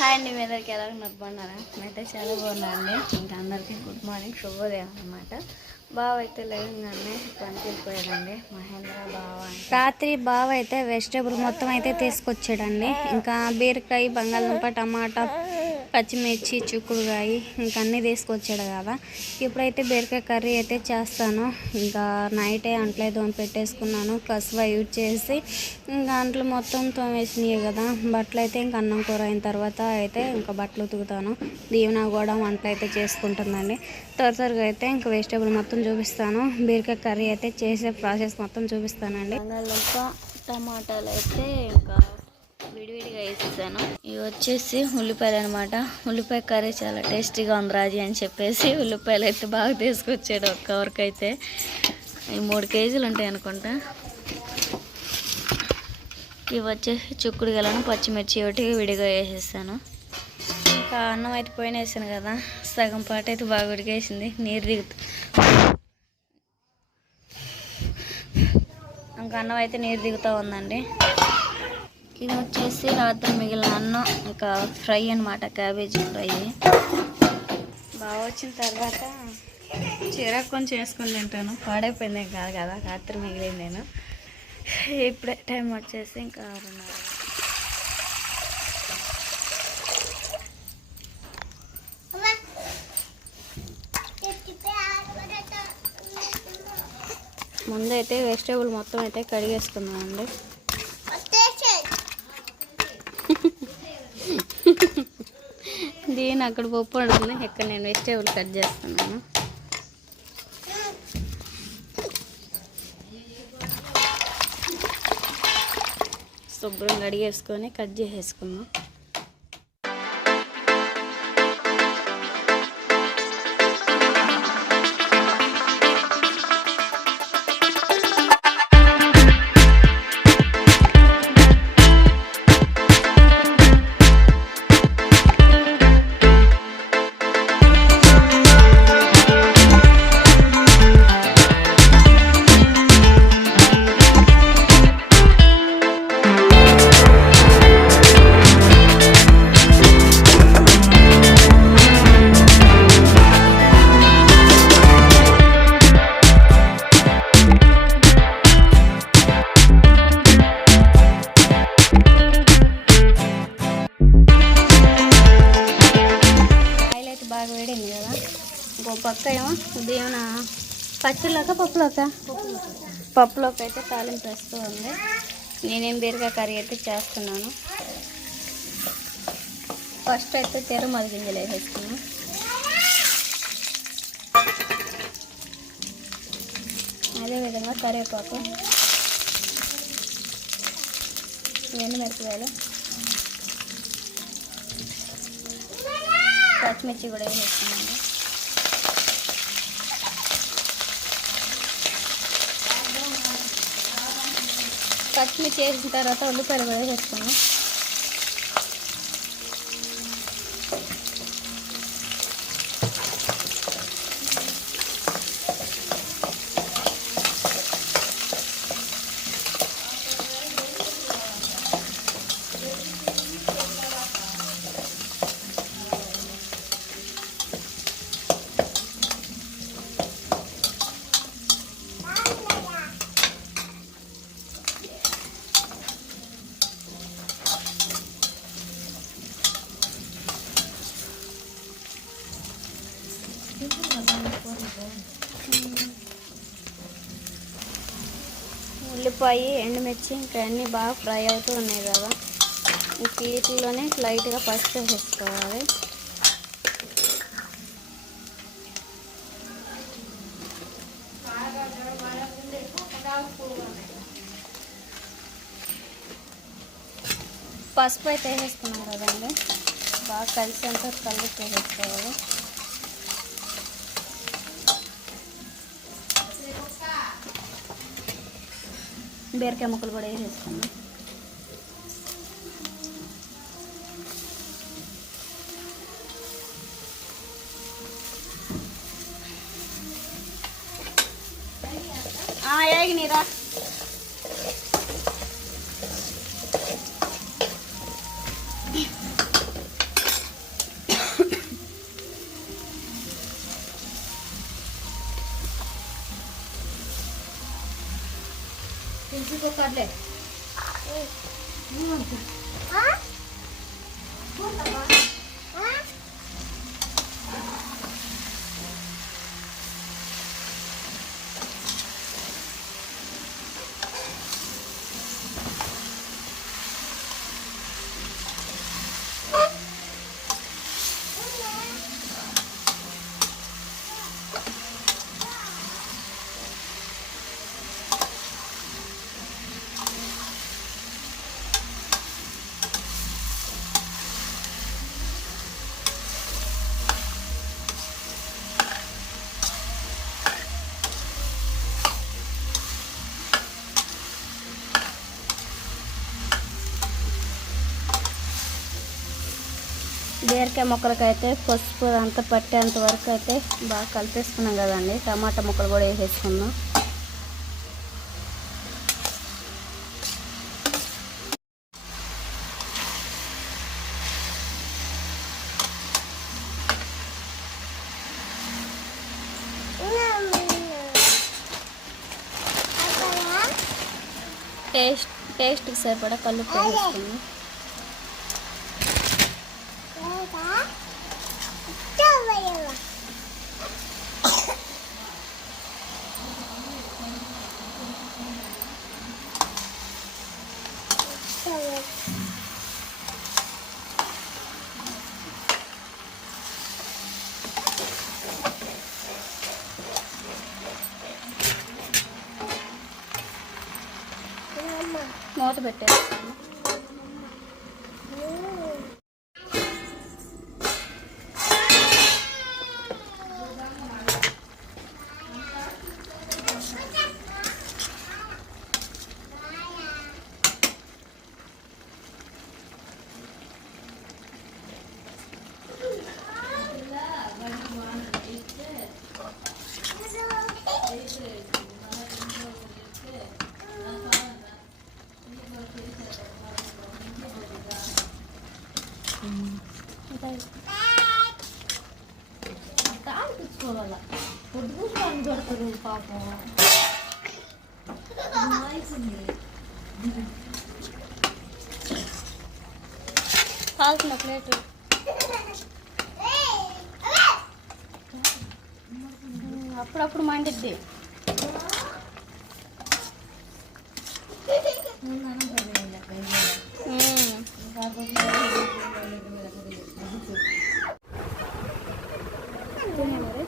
Hi అండి, మీ అందరికి ఎలా ఉన్నారు? బాగున్నారా? నేనైతే చాలా బాగున్నాను అండి. ఇంకా అందరికీ గుడ్ మార్నింగ్, శుభోదయం అన్నమాట. బావ అయితే లేదండి, పనికి వెళ్ళిపోయాడండి. మహేంద్ర బావ రాత్రి బావ అయితే వెజిటేబుల్ మొత్తం అయితే తీసుకొచ్చాడండి. ఇంకా బీరకాయ, బంగాళదుంప, టమాటా, పచ్చిమిర్చి, చిక్కుడుకాయ ఇంకా అన్నీ తీసుకొచ్చాడు కదా. ఇప్పుడైతే బీరకాయ కర్రీ అయితే చేస్తాను. ఇంకా నైటే అంట్లేదు అని పెట్టేసుకున్నాను. కసువ యూజ్ చేసి ఇంకా అంట్లు మొత్తం తోమేసినాయి కదా. బట్టలు అయితే ఇంకా అన్నం కూర అయిన తర్వాత అయితే ఇంకా బట్టలు ఉతుకుతాను. దీవెన కూడా వంట అయితే చేసుకుంటుందండి. త్వరగా అయితే ఇంకా వెజిటేబుల్ మొత్తం చూపిస్తాను. బీరకాయ కర్రీ అయితే చేసే ప్రాసెస్ మొత్తం చూపిస్తానండి. బంగాళదుంప, టమాటాలు అయితే ఇంకా విడివిడిగా వేసేసాను. ఇవి వచ్చేసి ఉల్లిపాయలు అనమాట. ఉల్లిపాయ కర్రీ చాలా టేస్టీగా ఉంది రాజీ అని చెప్పేసి ఉల్లిపాయలు అయితే బాగా తీసుకొచ్చాడు. ఒక్క వరకు అయితే 3 కేజీలు ఉంటాయి అనుకుంటా. ఇవి వచ్చేసి చిక్కుడుకాయలను, పచ్చిమిర్చి ఒకటి విడిగా వేసేసాను. ఇంకా అన్నం అయితే పోయిన వేసాను కదా, సగం పాట అయితే బాగా ఉడికేసింది. నీరు దిగుతుంది. ఇంకా అన్నం అయితే నీరు దిగుతూ ఉందండి. ఇది వచ్చేసి రాత్రి మిగిలిన అన్నం, ఇంకా ఫ్రై అనమాట, క్యాబేజీ ఫ్రై. బాగా వచ్చిన తర్వాత చీరకు కొంచెం వేసుకొని తింటాను. పాడైపోయింది కాదు కదా, రాత్రి మిగిలింది నేను. ఇప్పుడే టైం వచ్చేసి ఇంకా 6:30. ముందైతే వెజిటేబుల్ మొత్తం అయితే కడిగేసుకున్నామండి. దీని అక్కడ పప్పు వండుతుంది, ఇక్కడ నేను వెజిటేబుల్ కట్ చేస్తున్నాను. శుభ్రంగా కడిగేసుకొని కట్ చేసేసుకున్నాం. బాగా వేడింది కదా. ఇంకో పక్క ఏమో ఉదయం పచ్చిలోక పప్పులోకి అయితే తాలింపు వేస్తూ ఉంది. నేనేం బీరకాయ కర్రీ అయితే చేస్తున్నాను. ఫస్ట్ అయితే తిరుమల గింజలు వేసేసుకున్నాను. అదేవిధంగా కరివేపాకు, ఎండుమిరపకాయలు, పచ్చిమిర్చి కూడా వేసేస్తున్నాను. పచ్చిమిర్చి వేసిన తర్వాత ఉల్లిపాయలు కూడా వేసేసుకున్నాను. ఉల్లిపాయ, ఎండుమిర్చి ఇంకా అన్నీ బాగా ఫ్రై అవుతూ ఉన్నాయి కదా. ఇంక వీటిలోనే లైట్గా పసుపు వేసుకోవాలి. పసుపు అయితే వేసేసుకున్నాం కదండి, బాగా కలిసేంత కలిపి వేసుకోవాలి. బీరకాయ ముక్కలు కూడా వేసేసుకున్నాం. ఏగినీరా బీరకాయ ముక్కలకి అయితే పసుపు అంతా పట్టేంత వరకు అయితే బాగా కలిపేసుకున్నాం కదండి. టమాటా ముక్కలు కూడా వేసేసుకున్నాం. టేస్ట్కి సరిపడా కళ్ళు వేసుకున్నాం. మూత పెట్టేస్తాను. తాగిపించుకోవాల పొద్దుగుంటాను దొరకదు పాపం. కాల్సిన ప్లేటు అప్పుడప్పుడు మండిద్ది. మరి